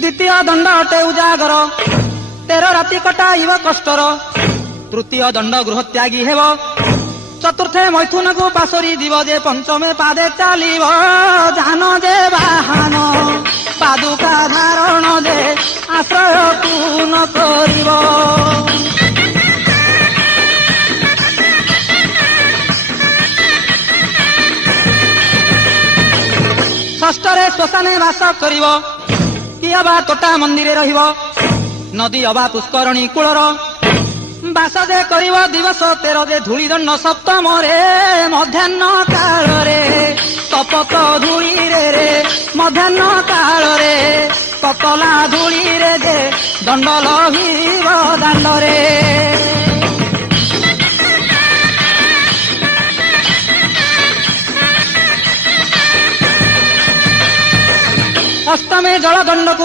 द्वितीय दंड अटे उजागर 13 राति कटाइब कष्टर तृतीय दंड गृहत्यागी हेब चतुर्थे मैथुन को पासरी दिव जे पंचमे पादे चलिब जान जे बाहन पादुका धारण जे आश्रय पूर्ण करिब षष्ठरे श्मशाने वास करिब कि अबा तोटा मंदिरे रहिब नदी अबा पुष्करणी कूलर बास जे करिब दिवस 13 जे धूली दंड सप्तम रे मध्याह्न काल रे तपत धूली रे मध्याह्न काल रे ककला धूली रे जे दंड लहिब दांड रे अष्टमे जल दंड को